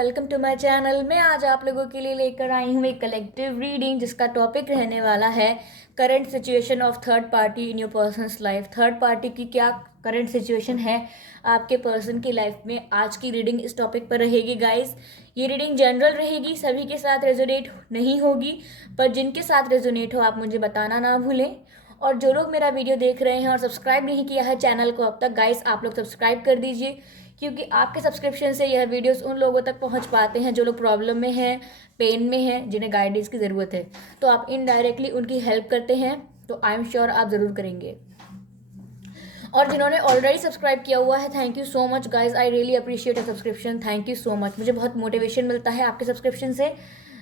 Welcome to my channel. मैं आज आप लोगों के लिए लेकर आई हूँ एक कलेक्टिव रीडिंग जिसका टॉपिक रहने वाला है current situation of third party in your persons life. Third party की क्या करंट सिचुएशन है आपके पर्सन की लाइफ में, आज की रीडिंग इस टॉपिक पर रहेगी गाइस। ये रीडिंग जनरल रहेगी, सभी के साथ रेजोनेट नहीं होगी, पर जिनके साथ रेजोनेट हो आप मुझे बताना ना भूलें। और जो लोग मेरा वीडियो देख रहे हैं और सब्सक्राइब नहीं किया है चैनल को अब तक, गाइस आप लोग सब्सक्राइब कर दीजिए, क्योंकि आपके सब्सक्रिप्शन से यह वीडियोस उन लोगों तक पहुंच पाते हैं जो लोग प्रॉब्लम में हैं, पेन में हैं, जिन्हें गाइडेंस की ज़रूरत है। तो आप इनडायरेक्टली उनकी हेल्प करते हैं, तो आई एम श्योर आप ज़रूर करेंगे। और जिन्होंने ऑलरेडी सब्सक्राइब किया हुआ है, thank you so much guys, I really appreciate a subscription, thank you so much. मुझे बहुत मोटिवेशन मिलता है आपके सब्सक्रिप्शन से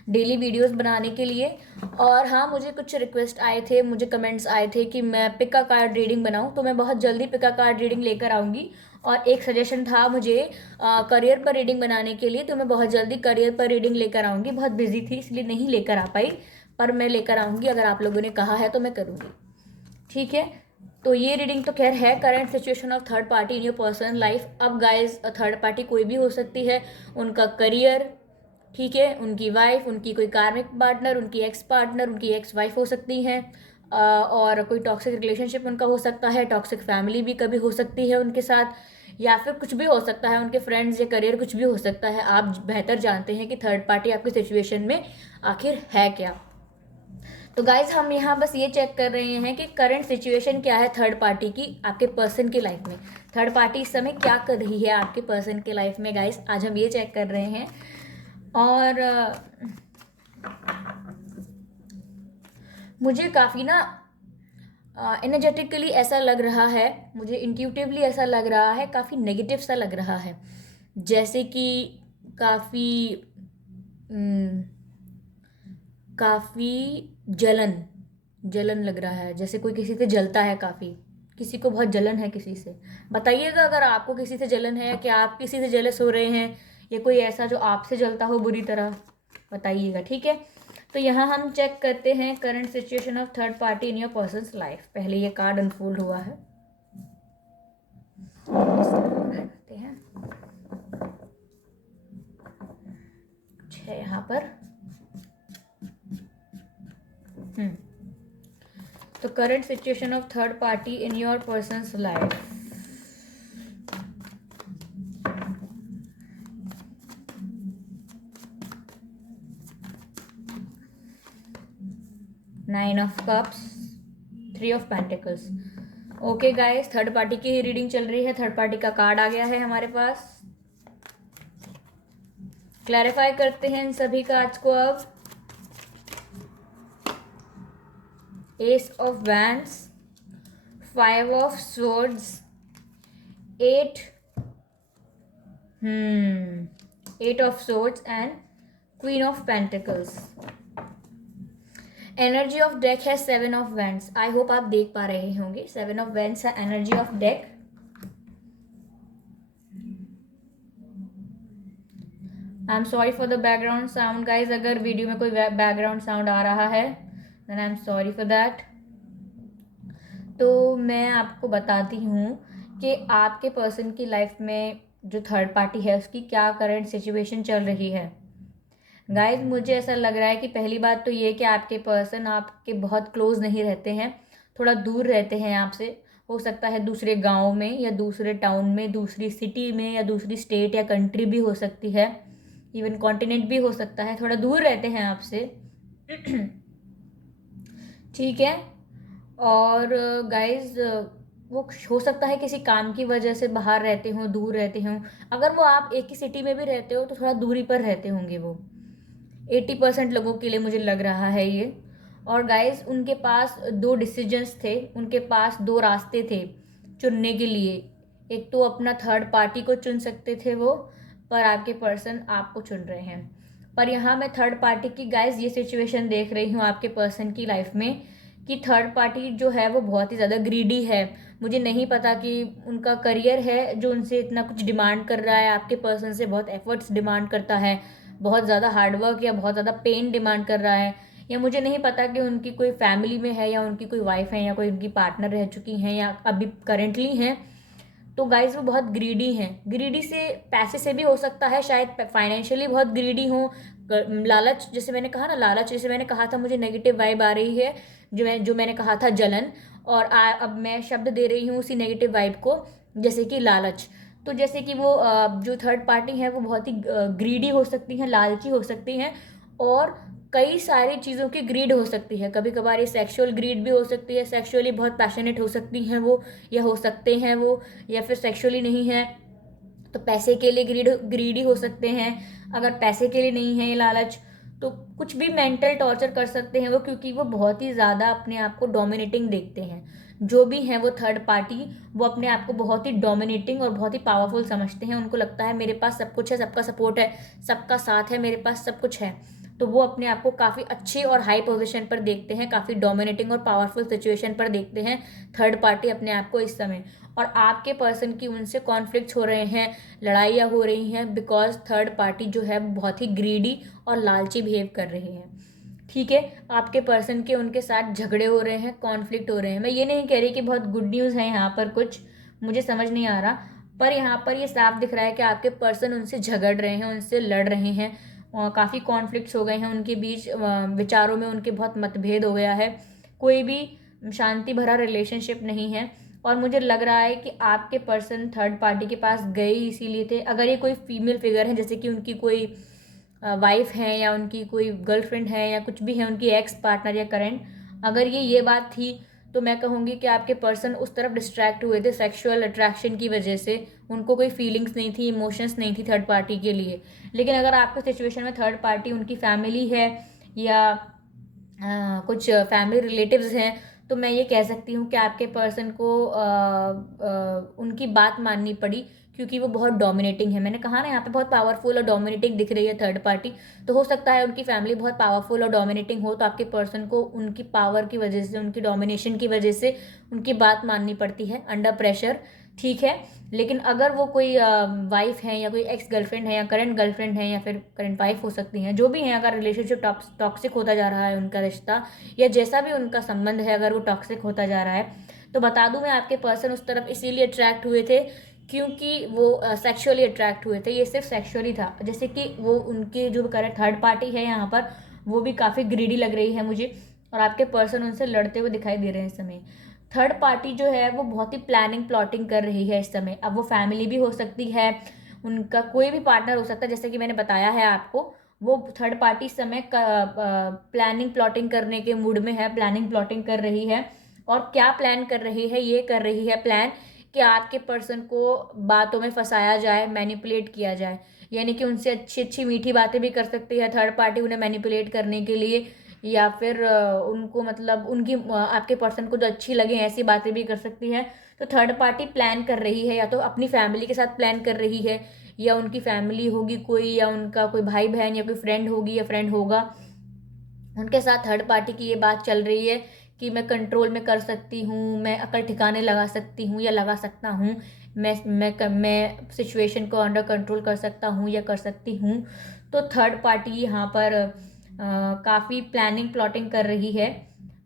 डेली वीडियोस बनाने के लिए। और हाँ, मुझे कुछ रिक्वेस्ट आए थे, मुझे कमेंट्स आए थे कि मैं पिका कार्ड रीडिंग बनाऊँ, तो मैं बहुत जल्दी पिका कार्ड रीडिंग लेकर आऊँगी। और एक सजेशन था मुझे करियर पर रीडिंग बनाने के लिए, तो मैं बहुत जल्दी करियर पर रीडिंग लेकर आऊँगी। बहुत बिजी थी इसलिए नहीं लेकर आ पाई, पर मैं लेकर आऊँगी। अगर आप लोगों ने कहा है तो मैं करूँगी, ठीक है। तो ये रीडिंग तो खैर है current situation of third party in your personal life. अब गाइज थर्ड पार्टी कोई भी हो सकती है, उनका करियर, ठीक है, उनकी वाइफ, उनकी कोई कार्मिक पार्टनर, उनकी एक्स पार्टनर, उनकी एक्स वाइफ हो सकती हैं, और कोई टॉक्सिक रिलेशनशिप उनका हो सकता है, टॉक्सिक फैमिली भी कभी हो सकती है उनके साथ, या फिर कुछ भी हो सकता है, उनके फ्रेंड्स या करियर, कुछ भी हो सकता है। आप बेहतर जानते हैं कि थर्ड पार्टी आपकी सिचुएशन में आखिर है क्या। तो गाइज हम यहाँ बस ये चेक कर रहे हैं कि करंट सिचुएशन क्या है थर्ड पार्टी की आपके पर्सन की लाइफ में। थर्ड पार्टी इस समय क्या कर रही है आपके पर्सन की लाइफ में, गाइज आज हम ये चेक कर रहे हैं। और मुझे काफ़ी ना एनर्जेटिकली ऐसा लग रहा है, मुझे इंट्यूटिवली ऐसा लग रहा है, काफ़ी नेगेटिव सा लग रहा है, जैसे कि काफ़ी काफ़ी जलन जलन लग रहा है, जैसे कोई किसी से जलता है, काफ़ी किसी को बहुत जलन है किसी से। बताइएगा अगर आपको किसी से जलन है, क्या आप किसी से जेलस हो रहे हैं, या कोई ऐसा जो आपसे जलता हो बुरी तरह, बताइएगा, ठीक है। तो यहाँ हम चेक करते हैं current situation of third party in your persons life. पहले ये कार्ड अनफोल्ड हुआ है, रखते हैं यहाँ पर। तो current situation of third party in your persons life. Nine of cups, three of pentacles. Okay guys, third party की ही रीडिंग चल रही है, थर्ड पार्टी का कार्ड आ गया है हमारे पास। क्लैरिफाई करते हैं इन सभी कार्ड्स को अब। Ace of wands, five of swords, eight of swords and queen of pentacles. Energy of deck है seven of wands. I hope आप देख पा रहे होंगे, सेवन ऑफ वैंड्स है energy of deck. I am sorry for the background sound guys, अगर video में कोई बैकग्राउंड साउंड आ रहा है then I am sorry for that. तो मैं आपको बताती हूँ कि आपके पर्सन की लाइफ में जो थर्ड पार्टी है उसकी क्या करंट सिचुएशन चल रही है। गाइज मुझे ऐसा लग रहा है कि पहली बात तो ये कि आपके पर्सन आपके बहुत क्लोज नहीं रहते हैं, थोड़ा दूर रहते हैं आपसे। हो सकता है दूसरे गांव में, या दूसरे टाउन में, दूसरी सिटी में, या दूसरी स्टेट या कंट्री भी हो सकती है, इवन कॉन्टिनेंट भी हो सकता है, थोड़ा दूर रहते हैं आपसे, ठीक है। और गाइज वो हो सकता है किसी काम की वजह से बाहर रहते हों, दूर रहते हों। अगर वो आप एक ही सिटी में भी रहते हो तो थोड़ा दूरी पर रहते होंगे वो, 80% लोगों के लिए मुझे लग रहा है ये। और गाइज उनके पास दो डिसीजंस थे, उनके पास दो रास्ते थे चुनने के लिए। एक तो अपना थर्ड पार्टी को चुन सकते थे वो, पर आपके पर्सन आपको चुन रहे हैं। पर यहाँ मैं थर्ड पार्टी की गाइज ये सिचुएशन देख रही हूँ आपके पर्सन की लाइफ में, कि थर्ड पार्टी जो है वो बहुत ही ज़्यादा ग्रीडी है। मुझे नहीं पता कि उनका करियर है जो उनसे इतना कुछ डिमांड कर रहा है, आपके पर्सन से बहुत एफर्ट्स डिमांड करता है, बहुत ज़्यादा हार्डवर्क या बहुत ज़्यादा पेन डिमांड कर रहा है। या मुझे नहीं पता कि उनकी कोई फैमिली में है, या उनकी कोई वाइफ है, या कोई उनकी पार्टनर रह चुकी हैं, या अभी करेंटली हैं। तो गाइज वो बहुत ग्रीडी हैं। ग्रीडी से पैसे से भी हो सकता है, शायद फाइनेंशियली बहुत ग्रीडी हो। लालच, जैसे मैंने कहा ना, लालच, जैसे मैंने कहा था मुझे नेगेटिव वाइब आ रही है, जो मैंने कहा था जलन, और अब मैं शब्द दे रही हूँ उसी नेगेटिव वाइब को, जैसे कि लालच। तो जैसे कि वो जो थर्ड पार्टी है वो बहुत ही ग्रीडी हो सकती हैं, लालची हो सकती हैं, और कई सारी चीज़ों की ग्रीड हो सकती है। कभी कभार ये सेक्सुअल ग्रीड भी हो सकती है, सेक्सुअली बहुत पैशनेट हो सकती हैं वो, या हो सकते हैं वो, या फिर सेक्सुअली नहीं है तो पैसे के लिए ग्रीडी हो सकते हैं। अगर पैसे के लिए नहीं है ये लालच, तो कुछ भी मेंटल टॉर्चर कर सकते हैं वो, क्योंकि वो बहुत ही ज़्यादा अपने आप को डोमिनेटिंग देखते हैं। जो भी हैं वो थर्ड पार्टी, वो अपने आप को बहुत ही डोमिनेटिंग और बहुत ही पावरफुल समझते हैं। उनको लगता है मेरे पास सब कुछ है, सबका सपोर्ट है, सबका साथ है, मेरे पास सब कुछ है। तो वो अपने आप को काफ़ी अच्छी और हाई पोजीशन पर देखते हैं, काफ़ी डोमिनेटिंग और पावरफुल सिचुएशन पर देखते हैं थर्ड पार्टी अपने आप को इस समय। और आपके पर्सन की उनसे कॉन्फ्लिक्ट्स हो रहे हैं, लड़ाइयाँ हो रही हैं, बिकॉज थर्ड पार्टी जो है बहुत ही ग्रीडी और लालची बिहेव कर रही है। ठीक है, आपके पर्सन के उनके साथ झगड़े हो रहे हैं, कॉन्फ्लिक्ट हो रहे हैं। मैं ये नहीं कह रही कि बहुत गुड न्यूज़ है यहाँ पर, कुछ मुझे समझ नहीं आ रहा, पर यहाँ पर ये साफ दिख रहा है कि आपके पर्सन उनसे झगड़ रहे हैं, उनसे लड़ रहे हैं, और काफ़ी कॉन्फ्लिक्ट्स हो गए हैं उनके बीच, विचारों में उनके बहुत मतभेद हो गया है, कोई भी शांति भरा रिलेशनशिप नहीं है। और मुझे लग रहा है कि आपके पर्सन थर्ड पार्टी के पास गए इसीलिए थे। अगर ये कोई फीमेल फिगर है, जैसे कि उनकी कोई वाइफ है, या उनकी कोई गर्लफ्रेंड है, या कुछ भी है, उनकी एक्स पार्टनर या करंट, अगर ये बात थी, तो मैं कहूँगी कि आपके पर्सन उस तरफ डिस्ट्रैक्ट हुए थे सेक्सुअल अट्रैक्शन की वजह से। उनको कोई फीलिंग्स नहीं थी, इमोशंस नहीं थी थर्ड पार्टी के लिए। लेकिन अगर आपके सिचुएशन में थर्ड पार्टी उनकी फैमिली है, या कुछ फैमिली रिलेटिव्स हैं, तो मैं ये कह सकती हूँ कि आपके पर्सन को उनकी बात माननी पड़ी, क्योंकि वो बहुत डोमिनेटिंग है। मैंने कहा ना, यहाँ पे बहुत पावरफुल और डोमिनेटिंग दिख रही है थर्ड पार्टी। तो हो सकता है उनकी फैमिली बहुत पावरफुल और डोमिनेटिंग हो, तो आपके पर्सन को उनकी पावर की वजह से, उनकी डोमिनेशन की वजह से उनकी बात माननी पड़ती है अंडर प्रेशर। ठीक है, लेकिन अगर वो कोई वाइफ है, या कोई एक्स गर्लफ्रेंड है, या करंट गर्लफ्रेंड है, या फिर करंट वाइफ हो सकती हैं, जो भी हैं, अगर रिलेशनशिप टॉक्सिक होता जा रहा है उनका रिश्ता, या जैसा भी उनका संबंध है, अगर वो टॉक्सिक होता जा रहा है, तो बता दूं मैं, आपके पर्सन उस तरफ इसीलिए अट्रैक्ट हुए थे क्योंकि वो सेक्सुअली अट्रैक्ट हुए थे। ये सिर्फ सेक्सुअली था, जैसे कि वो उनके जो करंट थर्ड पार्टी है यहाँ पर, वो भी काफ़ी ग्रीडी लग रही है मुझे, और आपके पर्सन उनसे लड़ते हुए दिखाई दे रहे हैं इस समय। थर्ड पार्टी जो है वो बहुत ही प्लानिंग प्लॉटिंग कर रही है इस समय। अब वो फैमिली भी हो सकती है, उनका कोई भी पार्टनर हो सकता है, जैसे कि मैंने बताया है आपको, वो थर्ड पार्टी इस समय प्लानिंग प्लॉटिंग करने के मूड में है, प्लानिंग प्लॉटिंग कर रही है। और क्या प्लान कर रही है, ये कर रही है प्लान कि आपके पर्सन को बातों में फंसाया जाए, मैनिपुलेट किया जाए। यानी कि उनसे अच्छी अच्छी मीठी बातें भी कर सकती है थर्ड पार्टी उन्हें मैनिपुलेट करने के लिए, या फिर उनको मतलब उनकी आपके पर्सन को जो अच्छी लगे ऐसी बातें भी कर सकती है। तो थर्ड पार्टी प्लान कर रही है, या तो अपनी फैमिली के साथ प्लान कर रही है, या उनकी फैमिली होगी कोई, या उनका कोई भाई बहन या कोई फ्रेंड होगी या फ्रेंड होगा, उनके साथ थर्ड पार्टी की ये बात चल रही है कि मैं कंट्रोल में कर सकती हूँ, मैं अकल ठिकाने लगा सकती हूँ या लगा सकता हूँ, मैं सिचुएशन को अंडर कंट्रोल कर सकता हूँ या कर सकती हूँ। तो थर्ड पार्टी यहाँ पर काफ़ी प्लानिंग प्लॉटिंग कर रही है,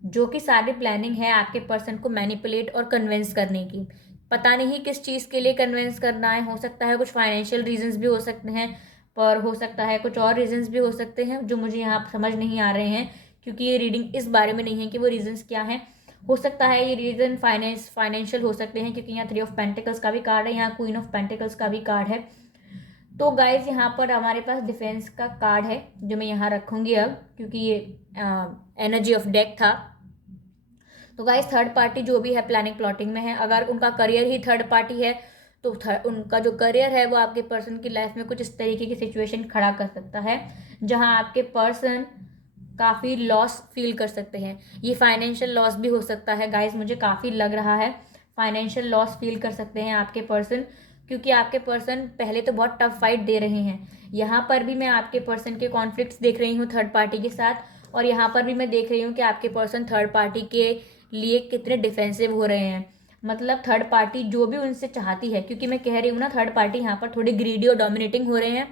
जो कि सारी प्लानिंग है आपके पर्सन को मैनिपुलेट और कन्विंस करने की। पता नहीं किस चीज़ के लिए कन्विंस करना है, हो सकता है कुछ फाइनेंशियल रीजंस भी हो सकते हैं, पर हो सकता है कुछ और रीजंस भी हो सकते हैं जो मुझे यहाँ समझ नहीं आ रहे हैं, क्योंकि ये रीडिंग इस बारे में नहीं है कि वो रीजंस क्या हैं। हो सकता है ये रीजन फाइनेंशियल हो सकते हैं, क्योंकि यहाँ 3 ऑफ पेंटिकल्स का भी कार्ड है, यहाँ क्वीन ऑफ पेंटिकल्स का भी कार्ड है। तो गाइज यहाँ पर हमारे पास डिफेंस का कार्ड है, जो मैं यहाँ रखूँगी अब, क्योंकि ये एनर्जी ऑफ डेक था। तो गाइज थर्ड पार्टी जो भी है प्लानिंग प्लॉटिंग में है। अगर उनका करियर ही थर्ड पार्टी है, तो उनका जो करियर है वो आपके पर्सन की लाइफ में कुछ इस तरीके की सिचुएशन खड़ा कर सकता है, जहां आपके पर्सन काफ़ी लॉस फील कर सकते हैं। ये फाइनेंशियल लॉस भी हो सकता है गाइज, मुझे काफ़ी लग रहा है फाइनेंशियल लॉस फील कर सकते हैं आपके पर्सन, क्योंकि आपके पर्सन पहले तो बहुत टफ फाइट दे रहे हैं। यहाँ पर भी मैं आपके पर्सन के कॉन्फ्लिक्ट्स देख रही हूँ थर्ड पार्टी के साथ, और यहाँ पर भी मैं देख रही हूँ कि आपके पर्सन थर्ड पार्टी के लिए कितने डिफेंसिव हो रहे हैं। मतलब थर्ड पार्टी जो भी उनसे चाहती है, क्योंकि मैं कह रही हूँ ना थर्ड पार्टी यहाँ पर थोड़ी ग्रीडी और डोमिनेटिंग हो रहे हैं,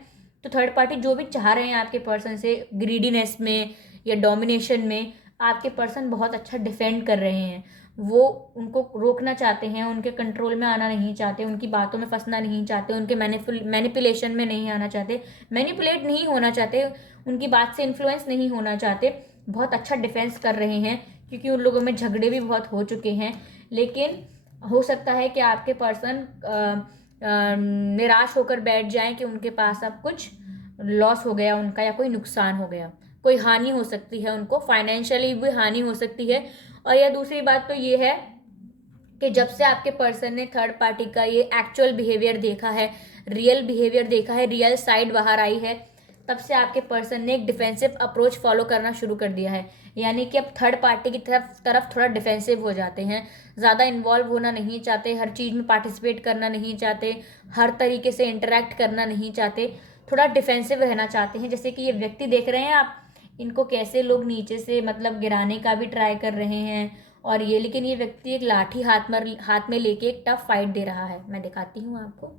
तो थर्ड पार्टी जो भी चाह रहे हैं आपके पर्सन से ग्रीडीनेस में या डोमिनेशन में, आपके पर्सन बहुत अच्छा डिफेंड कर रहे हैं। वो उनको रोकना चाहते हैं, उनके कंट्रोल में आना नहीं चाहते, उनकी बातों में फंसना नहीं चाहते, उनके मैनिपुलेशन में नहीं आना चाहते, मैनिपुलेट नहीं होना चाहते, उनकी बात से इन्फ्लुएंस नहीं होना चाहते। बहुत अच्छा डिफेंस कर रहे हैं क्योंकि उन लोगों में झगड़े भी बहुत हो चुके हैं। लेकिन हो सकता है कि आपके पर्सन निराश होकर बैठ जाएं कि उनके पास अब कुछ लॉस हो गया उनका, या कोई नुकसान हो गया, कोई हानि हो सकती है, उनको फाइनेंशियली भी हानि हो सकती है। और यह दूसरी बात तो ये है कि जब से आपके पर्सन ने थर्ड पार्टी का ये एक्चुअल बिहेवियर देखा है, रियल बिहेवियर देखा है, रियल साइड बाहर आई है, तब से आपके पर्सन ने एक डिफेंसिव अप्रोच फॉलो करना शुरू कर दिया है। यानी कि अब थर्ड पार्टी की तरफ थोड़ा डिफेंसिव हो जाते हैं, ज़्यादा इन्वॉल्व होना नहीं चाहते, हर चीज़ में पार्टिसिपेट करना नहीं चाहते, हर तरीके से इंटरेक्ट करना नहीं चाहते, थोड़ा डिफेंसिव रहना चाहते हैं। जैसे कि ये व्यक्ति देख रहे हैं आप, इनको कैसे लोग नीचे से मतलब गिराने का भी ट्राई कर रहे हैं, और ये लेकिन ये व्यक्ति एक लाठी हाथ में लेके एक टफ फाइट दे रहा है। मैं दिखाती हूँ आपको,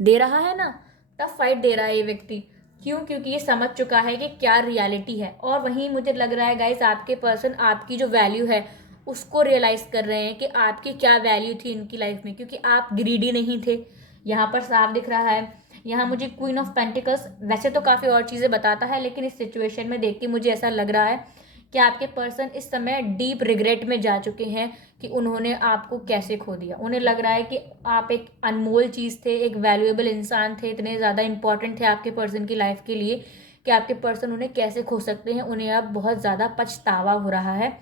दे रहा है ना, टफ फाइट दे रहा है ये व्यक्ति। क्यों? क्योंकि ये समझ चुका है कि क्या रियलिटी है। और वहीं मुझे लग रहा है गाइस, आपके पर्सन आपकी जो वैल्यू है उसको रियलाइज कर रहे हैं कि आपकी क्या वैल्यू थी इनकी लाइफ में, क्योंकि आप ग्रीडी नहीं थे। यहाँ पर साफ दिख रहा है। यहाँ मुझे क्वीन ऑफ पेंटिकल्स, वैसे तो काफ़ी और चीज़ें बताता है, लेकिन इस सिचुएशन में देख के मुझे ऐसा लग रहा है कि आपके पर्सन इस समय डीप रिग्रेट में जा चुके हैं कि उन्होंने आपको कैसे खो दिया। उन्हें लग रहा है कि आप एक अनमोल चीज़ थे, एक वैल्यूएबल इंसान थे, इतने ज़्यादा इंपॉर्टेंट थे आपके पर्सन की लाइफ के लिए कि आपके पर्सन उन्हें कैसे खो सकते हैं। उन्हें अब बहुत ज़्यादा पछतावा हो रहा है,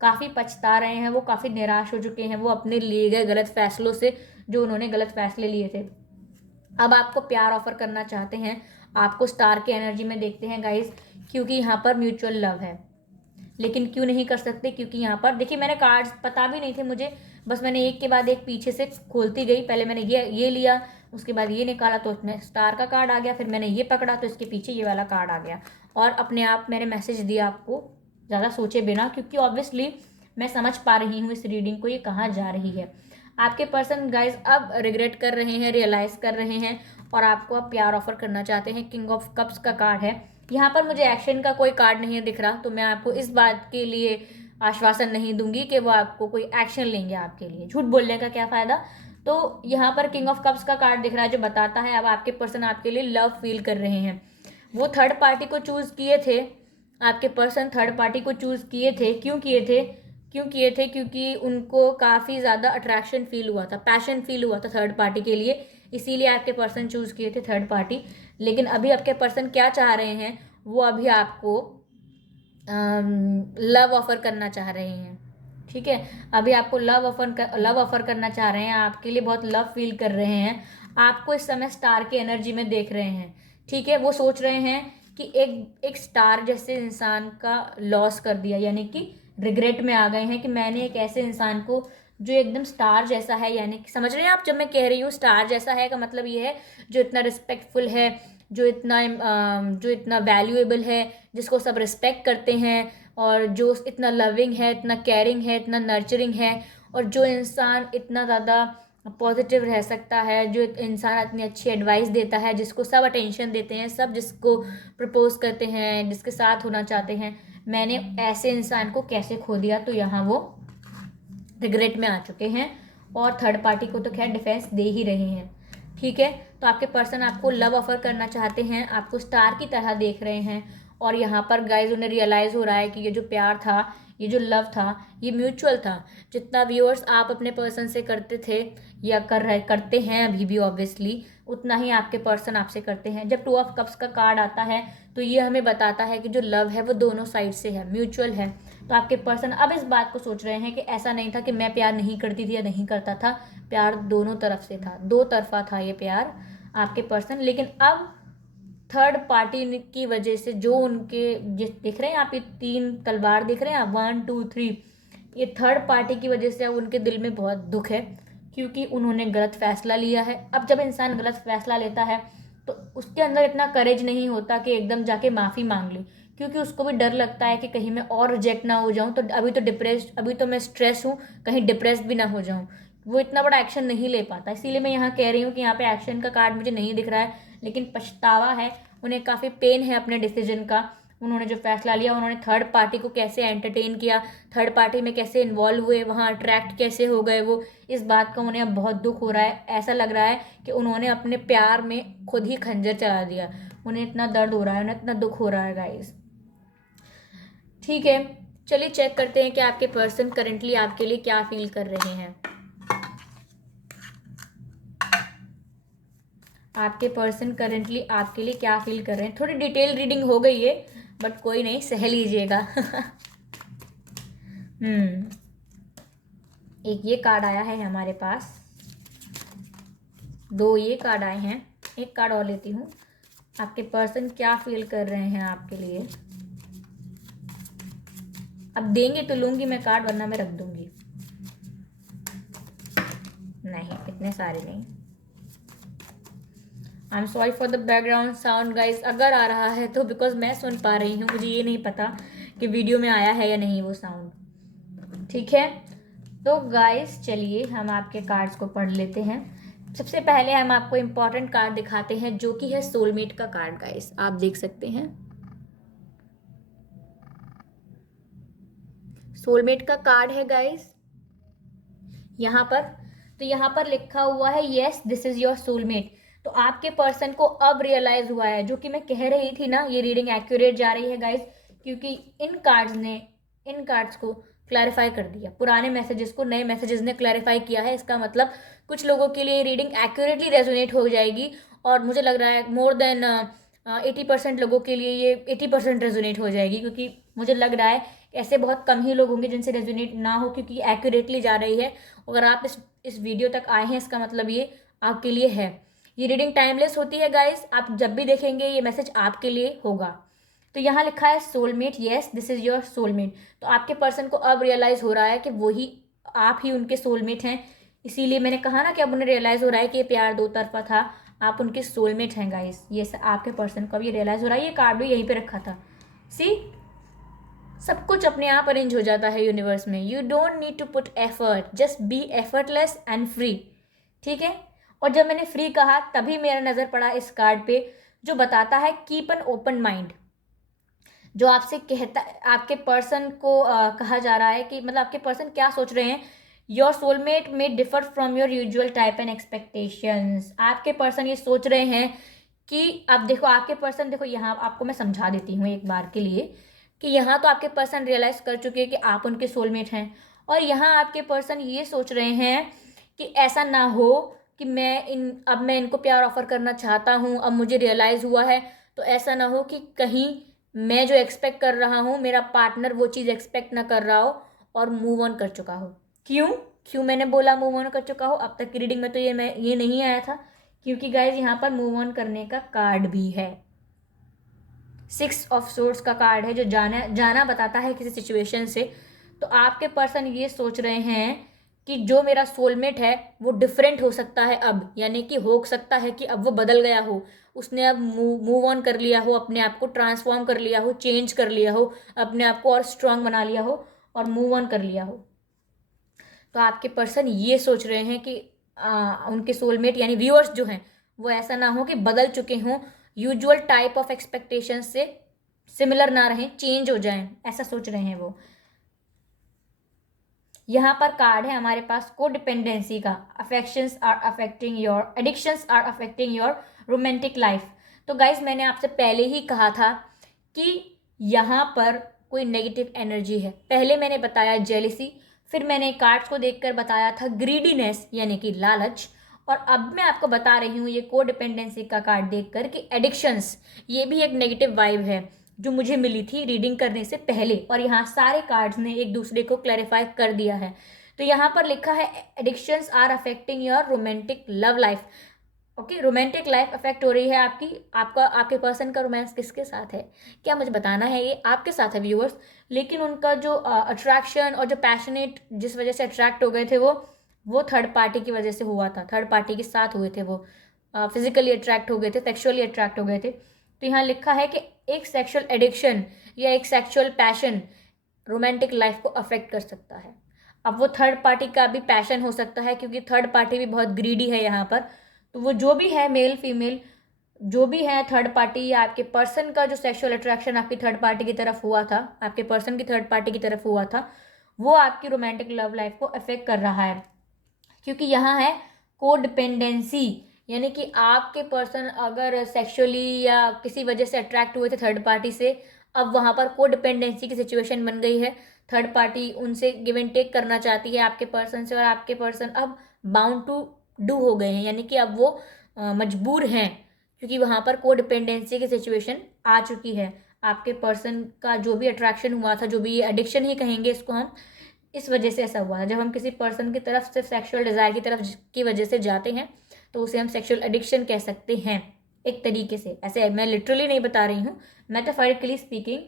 काफ़ी पछता रहे हैं वो, काफ़ी निराश हो चुके हैं वो अपने लिए गए गलत फैसलों से, जो उन्होंने गलत फैसले लिए थे। अब आपको प्यार ऑफर करना चाहते हैं, आपको स्टार की एनर्जी में देखते हैं गाइस, क्योंकि यहाँ पर म्यूचुअल लव है। लेकिन क्यों नहीं कर सकते? क्योंकि यहाँ पर देखिए, मैंने कार्ड्स पता भी नहीं थे मुझे, बस मैंने एक के बाद एक पीछे से खोलती गई। पहले मैंने ये लिया, उसके बाद ये निकाला तो उसमें स्टार का कार्ड आ गया, फिर मैंने ये पकड़ा तो इसके पीछे ये वाला कार्ड आ गया, और अपने आप मैंने मैसेज दिया आपको ज़्यादा सोचे बिना, क्योंकि ऑब्वियसली मैं समझ पा रही हूँ इस रीडिंग को, ये कहाँ जा रही है। आपके पर्सन गाइज अब रिग्रेट कर रहे हैं, रियलाइज़ कर रहे हैं, और आपको अब प्यार ऑफर करना चाहते हैं। किंग ऑफ कप्स का कार्ड है यहाँ पर। मुझे एक्शन का कोई कार्ड नहीं दिख रहा, तो मैं आपको इस बात के लिए आश्वासन नहीं दूंगी कि वो आपको कोई एक्शन लेंगे आपके लिए, झूठ बोलने का क्या फ़ायदा। तो यहाँ पर किंग ऑफ कप्स का कार्ड दिख रहा है, जो बताता है अब आपके पर्सन आपके लिए लव फील कर रहे हैं। वो थर्ड पार्टी को चूज़ किए थे, आपके पर्सन थर्ड पार्टी को चूज़ किए थे। क्यों किए थे? क्योंकि उनको काफ़ी ज़्यादा अट्रैक्शन फील हुआ था, पैशन फील हुआ था थर्ड पार्टी के लिए, इसीलिए आपके पर्सन चूज़ किए थे थर्ड पार्टी। लेकिन अभी आपके पर्सन क्या चाह रहे हैं? वो अभी आपको लव ऑफर करना चाह रहे हैं। ठीक है, अभी आपको लव ऑफर करना चाह रहे हैं, आपके लिए बहुत लव फील कर रहे हैं, आपको इस समय स्टार की एनर्जी में देख रहे हैं। ठीक है, वो सोच रहे हैं कि एक स्टार जैसे इंसान का लॉस कर दिया, यानी कि रिग्रेट में आ गए हैं कि मैंने एक ऐसे इंसान को जो एकदम स्टार जैसा है, यानी कि समझ रहे हैं आप, जब मैं कह रही हूँ स्टार जैसा है का मतलब ये है जो इतना रिस्पेक्टफुल है, जो इतना वैल्यूएबल है, जिसको सब रिस्पेक्ट करते हैं, और जो इतना लविंग है, इतना केयरिंग है, इतना नर्चरिंग है, और जो इंसान इतना ज़्यादा पॉजिटिव रह सकता है, जो इंसान इतनी अच्छी एडवाइस देता है, जिसको सब अटेंशन देते हैं, सब जिसको प्रपोज करते हैं, जिसके साथ होना चाहते हैं, मैंने ऐसे इंसान को कैसे खो दिया। तो यहाँ वो रिग्रेट में आ चुके हैं, और थर्ड पार्टी को तो खैर डिफेंस दे ही रहे हैं। ठीक है, तो आपके पर्सन आपको लव ऑफर करना चाहते हैं, आपको स्टार की तरह देख रहे हैं, और यहाँ पर गाइज उन्हें रियलाइज़ हो रहा है कि ये जो प्यार था, ये जो लव था, ये म्यूचुअल था। जितना व्यूअर्स आप अपने पर्सन से करते थे या करते हैं अभी भी ऑब्वियसली, उतना ही आपके पर्सन आपसे करते हैं। जब 2 ऑफ कप्स का कार्ड आता है तो ये हमें बताता है कि जो लव है वो दोनों साइड से है, म्यूचुअल है। तो आपके पर्सन अब इस बात को सोच रहे हैं कि ऐसा नहीं था कि मैं प्यार नहीं करती थी या नहीं करता था, प्यार दोनों तरफ से था, दो तरफा था ये प्यार आपके पर्सन। लेकिन अब थर्ड पार्टी की वजह से जो उनके दिख रहे हैं आप, ये 3 तलवार दिख रहे हैं आप, 1 2 3, ये थर्ड पार्टी की वजह से अब उनके दिल में बहुत दुख है, क्योंकि उन्होंने गलत फैसला लिया है। अब जब इंसान गलत फैसला लेता है तो उसके अंदर इतना करेज नहीं होता कि एकदम जाके माफ़ी मांग ले, क्योंकि उसको भी डर लगता है कि कहीं मैं और रिजेक्ट ना हो जाऊं, तो अभी तो मैं स्ट्रेस हूँ, कहीं डिप्रेस्ड भी ना हो जाऊं। वो इतना बड़ा एक्शन नहीं ले पाता। इसीलिए मैं यहाँ कह रही हूँ कि यहाँ पे एक्शन का कार्ड मुझे नहीं दिख रहा है, लेकिन पछतावा है, उन्हें काफ़ी पेन है अपने डिसीजन का। उन्होंने जो फैसला लिया, उन्होंने थर्ड पार्टी को कैसे एंटरटेन किया, थर्ड पार्टी में कैसे इन्वॉल्व हुए, वहाँ अट्रैक्ट कैसे हो गए वो, इस बात का उन्हें अब बहुत दुख हो रहा है। ऐसा लग रहा है कि उन्होंने अपने प्यार में खुद ही खंजर चला दिया। उन्हें इतना दर्द हो रहा है, उन्हें इतना दुख हो रहा है गाइस। ठीक है, चलिए चेक करते हैं कि आपके पर्सन करंटली आपके लिए क्या फील कर रहे हैं। आपके पर्सन करंटली आपके लिए क्या फील कर रहे हैं। थोड़ी डिटेल रीडिंग हो गई है, बट कोई नहीं, सह लीजिएगा। एक ये कार्ड आया है हमारे पास, 2 ये कार्ड आए हैं, एक कार्ड और लेती हूँ। आपके पर्सन क्या फील कर रहे हैं आपके लिए। अब देंगे तो लूंगी मैं कार्ड, वरना मैं रख दूंगी। नहीं, इतने सारे नहीं। आई am sorry for the background sound guys, अगर आ रहा है तो बिकॉज मैं सुन पा रही हूँ, मुझे ये नहीं पता कि वीडियो में आया है या नहीं वो साउंड। ठीक है, तो गाइज चलिए हम आपके कार्ड्स को पढ़ लेते हैं। सबसे पहले हम आपको इम्पॉर्टेंट कार्ड दिखाते हैं, जो कि है सोलमेट का कार्ड। गाइज आप देख सकते हैं, सोलमेट का कार्ड है गाइज यहाँ पर। तो यहाँ पर लिखा हुआ है yes this is your soulmate. तो आपके पर्सन को अब रियलाइज हुआ है, जो कि मैं कह रही थी ना, ये रीडिंग एक्यूरेट जा रही है गाइज, क्योंकि इन कार्ड्स को क्लैरिफाई कर दिया। पुराने मैसेजेस को नए मैसेजेस ने क्लैरिफाई किया है। इसका मतलब कुछ लोगों के लिए रीडिंग एक्यूरेटली रेजोनेट हो जाएगी, और मुझे लग रहा है मोर देन 80% लोगों के लिए ये 80% रेजोनेट हो जाएगी, क्योंकि मुझे लग रहा है ऐसे बहुत कम ही लोग होंगे जिनसे रेजोनेट ना हो, क्योंकि एक्यूरेटली जा रही है। अगर आप इस वीडियो तक आए हैं, इसका मतलब ये आपके लिए है। ये रीडिंग टाइमलेस होती है गाइस, आप जब भी देखेंगे ये मैसेज आपके लिए होगा। तो यहाँ लिखा है soulmate, yes this is your soulmate. तो आपके पर्सन को अब रियलाइज हो रहा है कि वही आप ही उनके सोलमेट हैं। इसीलिए मैंने कहा ना कि अब उन्हें रियलाइज हो रहा है कि ये प्यार दो तरफा था, आप उनके सोलमेट हैं गाइस। ये आपके पर्सन को अब ये रियलाइज हो रहा है। ये कार्ड भी यहीं पे रखा था। सी, सब कुछ अपने आप अरेंज हो जाता है यूनिवर्स में। You don't need to put effort, just be effortless and free. ठीक है, और जब मैंने फ्री कहा तभी मेरा नज़र पड़ा इस कार्ड पे, जो बताता है कीप एन ओपन माइंड। जो आपसे कहता, आपके पर्सन को कहा जा रहा है कि मतलब आपके पर्सन क्या सोच रहे हैं। योर सोलमेट में differ from your usual type and expectations. आपके पर्सन ये सोच रहे हैं कि अब देखो, आपके पर्सन देखो, यहाँ आपको मैं समझा देती हूँ एक बार के लिए, कि यहाँ तो आपके पर्सन रियलाइज कर चुके हैं कि आप उनके सोलमेट हैं, और यहाँ आपके पर्सन ये सोच रहे हैं कि ऐसा ना हो कि अब मैं इनको प्यार ऑफर करना चाहता हूँ, अब मुझे रियलाइज हुआ है, तो ऐसा ना हो कि कहीं मैं जो एक्सपेक्ट कर रहा हूँ मेरा पार्टनर वो चीज़ एक्सपेक्ट ना कर रहा हो और मूव ऑन कर चुका हो। क्यों मैंने बोला मूव ऑन कर चुका हो? अब तक की रीडिंग में तो ये नहीं आया था, क्योंकि गाइज यहाँ पर मूव ऑन करने का कार्ड भी है। 6 ऑफ सोर्ड्स का कार्ड है, जो जाना बताता है किसी सिचुएशन से। तो आपके पर्सन ये सोच रहे हैं कि जो मेरा सोलमेट है वो डिफरेंट हो सकता है अब, यानी कि हो सकता है कि अब वो बदल गया हो, उसने अब मूव ऑन कर लिया हो, अपने आप को ट्रांसफॉर्म कर लिया हो, चेंज कर लिया हो, अपने आप को और स्ट्रांग बना लिया हो और मूव ऑन कर लिया हो। तो आपके पर्सन ये सोच रहे हैं कि उनके सोलमेट यानी व्यूअर्स जो हैं वो ऐसा ना हो कि बदल चुके हों, यूजुअल टाइप ऑफ एक्सपेक्टेशन से सिमिलर ना रहें, चेंज हो जाएं, ऐसा सोच रहे हैं वो। यहाँ पर कार्ड है हमारे पास को डिपेंडेंसी का। Affections are affecting your, addictions are affecting your romantic life. तो गाइज मैंने आपसे पहले ही कहा था कि यहाँ पर कोई नेगेटिव एनर्जी है। पहले मैंने बताया जेलिसी, फिर मैंने कार्ड्स को देखकर बताया था ग्रीडीनेस यानी कि लालच, और अब मैं आपको बता रही हूँ ये को डिपेंडेंसी का कार्ड देखकर कि एडिक्शंस ये भी एक नेगेटिव वाइब है, जो मुझे मिली थी रीडिंग करने से पहले, और यहाँ सारे कार्ड्स ने एक दूसरे को क्लैरिफाई कर दिया है। तो यहाँ पर लिखा है addictions are affecting your romantic love life. Okay, romantic life affect हो रही है आपकी। आपके पर्सन का रोमांस किसके साथ है, क्या मुझे बताना है? ये आपके साथ है व्यूअर्स, लेकिन उनका जो अट्रैक्शन और जो पैशनेट जिस वजह से अट्रैक्ट हो गए थे वो थर्ड पार्टी की वजह से हुआ था। थर्ड पार्टी के साथ हुए थे वो, फिजिकली अट्रैक्ट हो गए थे, सेक्सुअली अट्रैक्ट हो गए थे। तो यहाँ लिखा है कि एक सेक्सुअल एडिक्शन या एक सेक्सुअल पैशन रोमांटिक लाइफ को अफेक्ट कर सकता है। अब वो थर्ड पार्टी का भी पैशन हो सकता है, क्योंकि थर्ड पार्टी भी बहुत ग्रीडी है यहाँ पर। तो वो जो भी है, मेल फीमेल, जो भी है थर्ड पार्टी या आपके पर्सन का जो सेक्सुअल अट्रैक्शन आपकी थर्ड पार्टी की तरफ हुआ था, आपके पर्सन की थर्ड पार्टी की तरफ हुआ था, वो आपकी रोमांटिक लव लाइफ को अफेक्ट कर रहा है। क्योंकि यहाँ है कोडिपेंडेंसी, यानी कि आपके पर्सन अगर सेक्सुअली या किसी वजह से अट्रैक्ट हुए थे थर्ड पार्टी से, अब वहाँ पर कोडिपेंडेंसी की सिचुएशन बन गई है। थर्ड पार्टी उनसे गिव एंड टेक करना चाहती है आपके पर्सन से, और आपके पर्सन अब बाउंड टू डू हो गए हैं, यानी कि अब वो मजबूर हैं, क्योंकि वहाँ पर कोडिपेंडेंसी की सिचुएशन आ चुकी है। आपके पर्सन का जो भी अट्रैक्शन हुआ था, जो भी एडिक्शन ही कहेंगे इसको हम, इस वजह से ऐसा हुआ है। जब हम किसी पर्सन की तरफ सिर्फ सेक्सुअल डिज़ायर की तरफ की वजह से जाते हैं तो उसे हम सेक्सुअल एडिक्शन कह सकते हैं एक तरीके से। ऐसे मैं लिटरली नहीं बता रही हूँ, मेटाफोरिकली स्पीकिंग।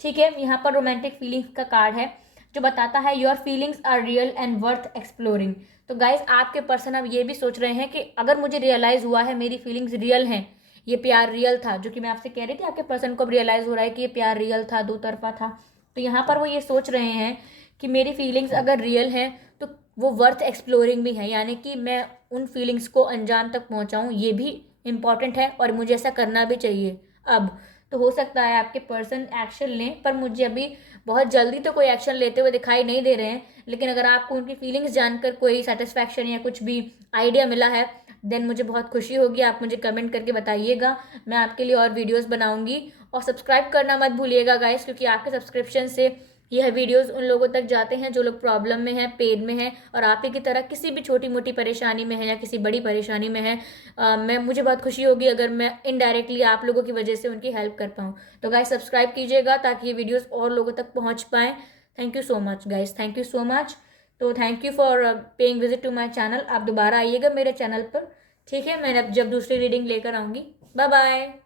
ठीक है, यहाँ पर रोमांटिक फीलिंग्स का कार्ड है जो बताता है your feelings are real and worth exploring. तो गाइज आपके पर्सन अब ये भी सोच रहे हैं कि अगर मुझे रियलाइज़ हुआ है मेरी फीलिंग्स रियल हैं, ये प्यार रियल था, जो कि मैं आपसे कह रही थी, आपके पर्सन को अब रियलाइज़ हो रहा है कि ये प्यार रियल था, दो तरफा था। तो यहाँ पर वो ये सोच रहे हैं कि मेरी फीलिंग्स अगर रियल हैं तो वो वर्थ एक्सप्लोरिंग भी है, यानी कि मैं उन फीलिंग्स को अंजाम तक पहुंचाऊं, ये भी इम्पॉर्टेंट है और मुझे ऐसा करना भी चाहिए। अब तो हो सकता है आपके पर्सन एक्शन लें, पर मुझे अभी बहुत जल्दी तो कोई एक्शन लेते हुए दिखाई नहीं दे रहे हैं। लेकिन अगर आपको उनकी फीलिंग्स जानकर कोई सेटिस्फैक्शन या कुछ भी आइडिया मिला है, देन मुझे बहुत खुशी होगी। आप मुझे कमेंट करके बताइएगा, मैं आपके लिए और वीडियोस बनाऊंगी। और सब्सक्राइब करना मत भूलिएगा गाइस, क्योंकि आपके सब्सक्रिप्शन से यह वीडियोस उन लोगों तक जाते हैं जो लोग प्रॉब्लम में हैं, पेन में हैं, और आप ही की तरह किसी भी छोटी मोटी परेशानी में है या किसी बड़ी परेशानी में है। मुझे बहुत खुशी होगी अगर मैं इनडायरेक्टली आप लोगों की वजह से उनकी हेल्प कर पाऊँ। तो गाइस सब्सक्राइब कीजिएगा ताकि ये वीडियोस और लोगों तक पहुँच पाएँ। Thank you so much guys, thank you so much. तो thank you for paying visit to my channel. आप दोबारा आइएगा मेरे चैनल पर, ठीक है? मैं जब दूसरी रीडिंग लेकर आऊँगी। Bye bye.